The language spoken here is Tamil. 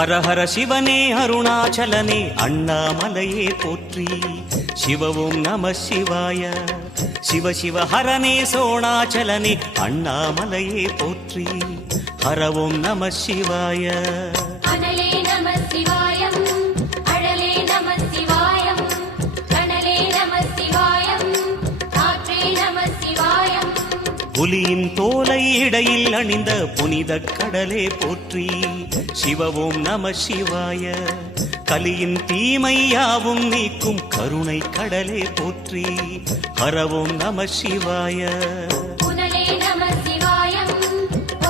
ஹர ஹர சிவனே அருணாச்சலனே அண்ணாமலையே போற்றி. சிவ ஓம் நம சிவாய. சிவ சிவ ஹரனே சோணாச்சலனே அண்ணாமலையே போற்றி. ஹர ஓம் நம சிவாய. அனலே நம சிவாயம், அழலே நம சிவாயம், கனலே நம சிவாயம், காற்றே நம சிவாயம். புலியின் தோலை இடையில் அணிந்த புனித கடலே போற்றி. சிவ ஓம் நம சிவாய. கலியின் தீமையாவும் நீக்கும் கருணை கடலே போற்றி. ஹர ஓம் நம சிவாய.